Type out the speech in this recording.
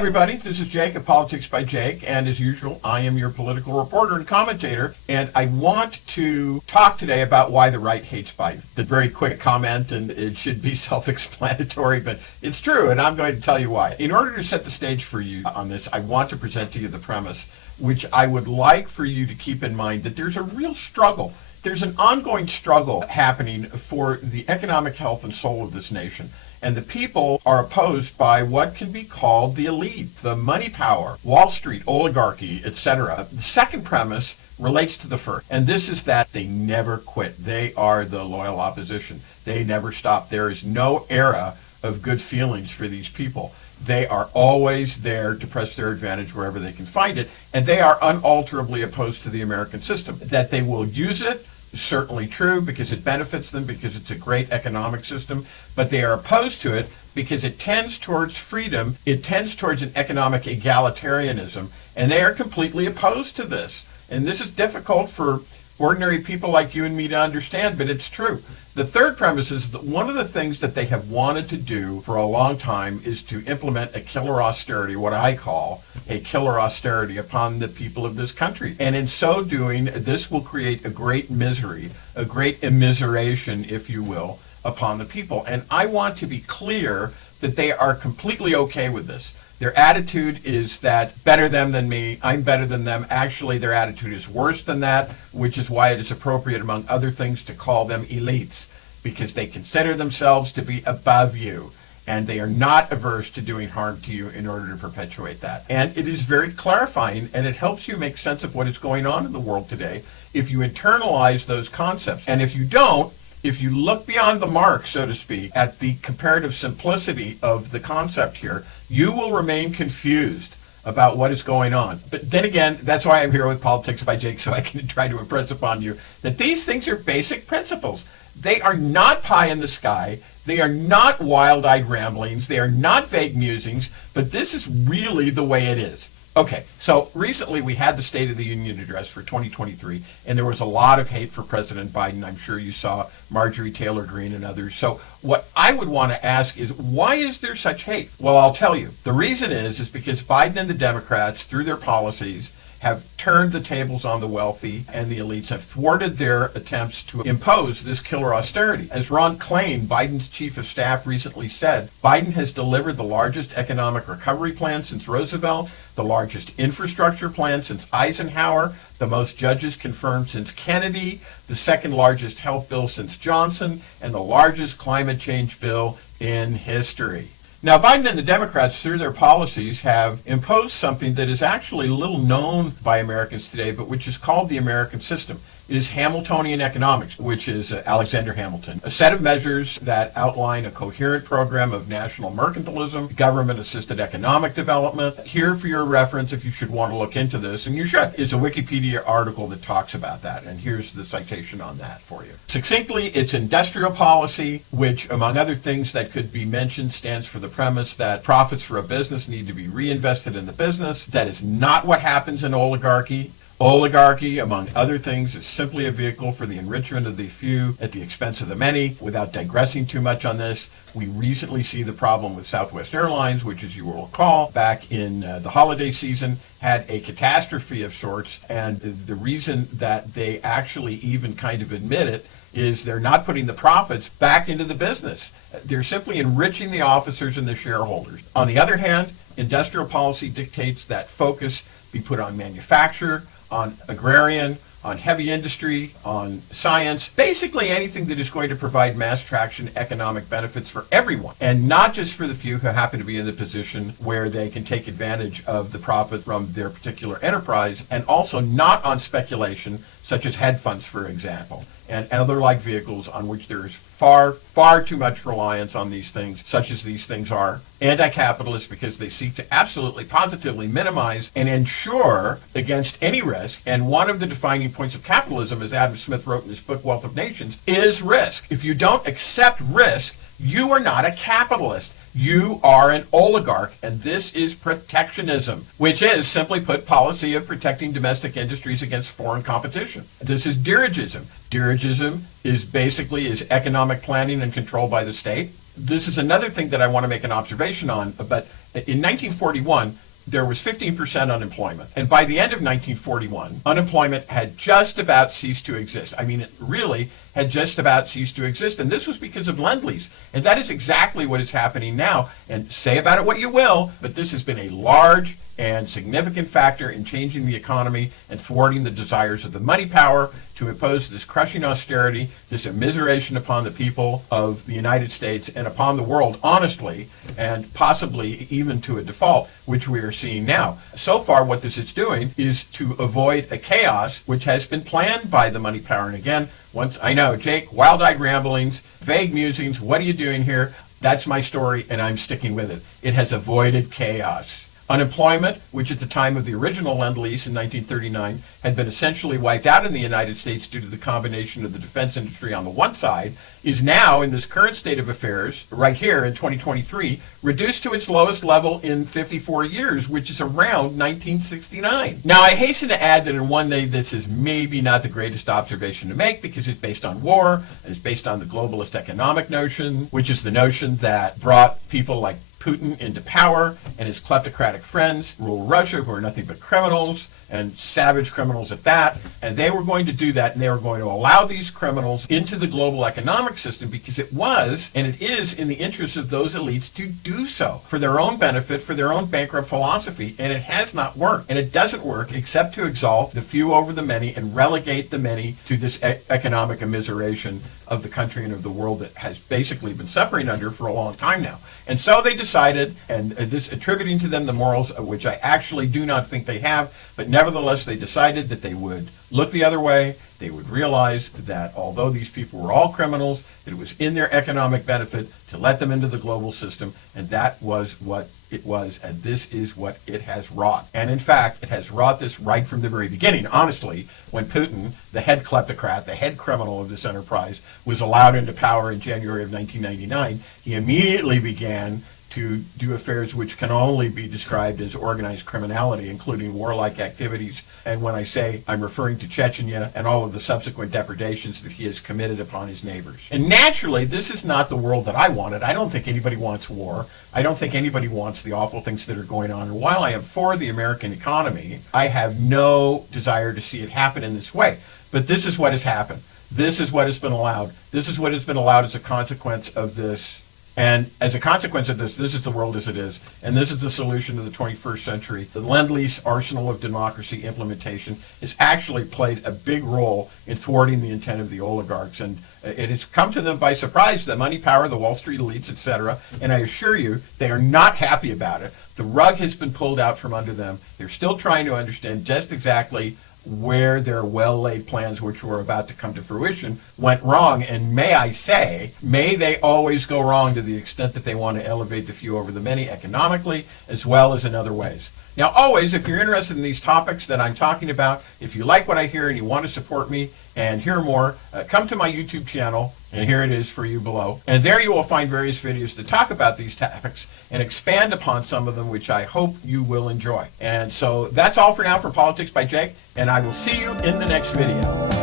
everybody, this is Jake of Politics by Jake, and as usual, I am your political reporter and commentator, and I want to talk today about why the right hates Biden. The very quick comment, and it should be self-explanatory, but it's true, and I'm going to tell you why. In order to set the stage for you on this, I want to present to you the premise, which I would like for you to keep in mind, that there's a real struggle. There's an ongoing struggle happening for the economic health and soul of this nation. And the people are opposed by what can be called the elite, the money power, Wall Street, oligarchy, etc. The second premise relates to the first, and this is that they never quit. They are the loyal opposition. They never stop. There is no era of good feelings for these people. They are always there to press their advantage wherever they can find it, and they are unalterably opposed to the American system. That they will use it is certainly true because it benefits them, because it's a great economic system, but they are opposed to it because it tends towards freedom, it tends towards an economic egalitarianism, and they are completely opposed to this. And this is difficult for ordinary people like you and me to understand, but it's true. The third premise is that one of the things that they have wanted to do for a long time is to implement a killer austerity, what I call a killer austerity upon the people of this country. And in so doing, this will create a great misery, a great immiseration, if you will, upon the people. And I want to be clear that they are completely okay with this. Their attitude is that better them than me, I'm better than them. Actually, their attitude is worse than that, which is why it is appropriate, among other things, to call them elites, because they consider themselves to be above you, and they are not averse to doing harm to you in order to perpetuate that. And it is very clarifying, and it helps you make sense of what is going on in the world today if you internalize those concepts. And if you don't, if you look beyond the mark, so to speak, at the comparative simplicity of the concept here, you will remain confused about what is going on. But then again, that's why I'm here with Politics by Jake, so I can try to impress upon you that these things are basic principles. They are not pie in the sky. They are not wild-eyed ramblings. They are not vague musings, but this is really the way it is. Okay, so recently we had the State of the Union address for 2023, and there was a lot of hate for President Biden. I'm sure you saw Marjorie Taylor Greene and others. So what I would want to ask is, why is there such hate? Well, I'll tell you. The reason is because Biden and the Democrats, through their policies, have turned the tables on the wealthy, and the elites have thwarted their attempts to impose this killer austerity. As Ron Klain, Biden's chief of staff, recently said, Biden has delivered the largest economic recovery plan since Roosevelt, the largest infrastructure plan since Eisenhower, the most judges confirmed since Kennedy, the second largest health bill since Johnson, and the largest climate change bill in history. Now, Biden and the Democrats, through their policies, have imposed something that is actually little known by Americans today, but which is called the American system. It is Hamiltonian economics, which is Alexander Hamilton, a set of measures that outline a coherent program of national mercantilism, government-assisted economic development. Here, for your reference, if you should want to look into this, and you should, is a Wikipedia article that talks about that, and here's the citation on that for you. Succinctly, it's industrial policy, which, among other things that could be mentioned, stands for the premise that profits for a business need to be reinvested in the business. That is not what happens in oligarchy. Oligarchy, among other things, is simply a vehicle for the enrichment of the few at the expense of the many. Without digressing too much on this, we recently see the problem with Southwest Airlines, which, as you will recall, back in the holiday season, had a catastrophe of sorts. And the reason that they actually even kind of admit it is they're not putting the profits back into the business. They're simply enriching the officers and the shareholders. On the other hand, industrial policy dictates that focus be put on manufacture, on agrarian, on heavy industry, on science, basically anything that is going to provide mass traction economic benefits for everyone, and not just for the few who happen to be in the position where they can take advantage of the profit from their particular enterprise, and also not on speculation, such as hedge funds, for example, and other like vehicles on which there is far, far too much reliance on these things, such as these things are. Anti-capitalist because they seek to absolutely, positively minimize and ensure against any risk. And one of the defining points of capitalism, as Adam Smith wrote in his book, Wealth of Nations, is risk. If you don't accept risk, you are not a capitalist. You are an oligarch, and this is protectionism, which is, simply put, policy of protecting domestic industries against foreign competition. This is dirigism. Dirigism is basically economic planning and control by the state. this is another thing that I want to make an observation on, but in 1941, there was 15% unemployment. And by the end of 1941, unemployment had just about ceased to exist. I mean, it really had just about ceased to exist. And this was because of Lend-Lease. And that is exactly what is happening now. And say about it what you will, but this has been a large and significant factor in changing the economy and thwarting the desires of the money power to impose this crushing austerity, this immiseration upon the people of the United States and upon the world, honestly, and possibly even to a default, which we are seeing now. So far, what this is doing is to avoid a chaos which has been planned by the money power. And again, once I know, Jake, wild-eyed ramblings, vague musings, what are you doing here? That's my story, and I'm sticking with it. It has avoided chaos. Unemployment, which at the time of the original Lend-Lease in 1939 had been essentially wiped out in the United States due to the combination of the defense industry on the one side, is now, in this current state of affairs, right here in 2023, reduced to its lowest level in 54 years, which is around 1969. Now, I hasten to add that in one way, this is maybe not the greatest observation to make because it's based on war, and it's based on the globalist economic notion, which is the notion that brought people like Putin into power and his kleptocratic friends rule Russia, who are nothing but criminals and savage criminals at that. And they were going to do that, and they were going to allow these criminals into the global economic system because it was and it is in the interest of those elites to do so for their own benefit, for their own bankrupt philosophy. And it has not worked. And it doesn't work except to exalt the few over the many and relegate the many to this economic immiseration of the country and of the world that has basically been suffering under for a long time now. And so they decided, and this attributing to them the morals, which I actually do not think they have, but nevertheless they decided that they would look the other way. They would realize that although these people were all criminals, that it was in their economic benefit to let them into the global system, and that was what it was, and this is what it has wrought. And in fact, it has wrought this right from the very beginning. Honestly, when Putin, the head kleptocrat, the head criminal of this enterprise, was allowed into power in January of 1999, he immediately began to do affairs which can only be described as organized criminality, including warlike activities. And when I say, I'm referring to Chechnya and all of the subsequent depredations that he has committed upon his neighbors. And naturally, this is not the world that I wanted. I don't think anybody wants war. I don't think anybody wants the awful things that are going on. And while I am for the American economy, I have no desire to see it happen in this way. But this is what has happened. This is what has been allowed. This is what has been allowed as a consequence of this. And as a consequence of this, this is the world as it is. And this is the solution to the 21st century. The Lend-Lease arsenal of democracy implementation has actually played a big role in thwarting the intent of the oligarchs. And it has come to them by surprise, the money power, the Wall Street elites, etc. And I assure you, they are not happy about it. The rug has been pulled out from under them. They're still trying to understand just exactly where their well-laid plans, which were about to come to fruition, went wrong. And may I say, may they always go wrong to the extent that they want to elevate the few over the many economically as well as in other ways. Now, always, if you're interested in these topics that I'm talking about, if you like what I hear and you want to support me and hear more, come to my YouTube channel, and here it is for you below. And there you will find various videos that talk about these topics and expand upon some of them, which I hope you will enjoy. And so that's all for now for Politics by Jake, and I will see you in the next video.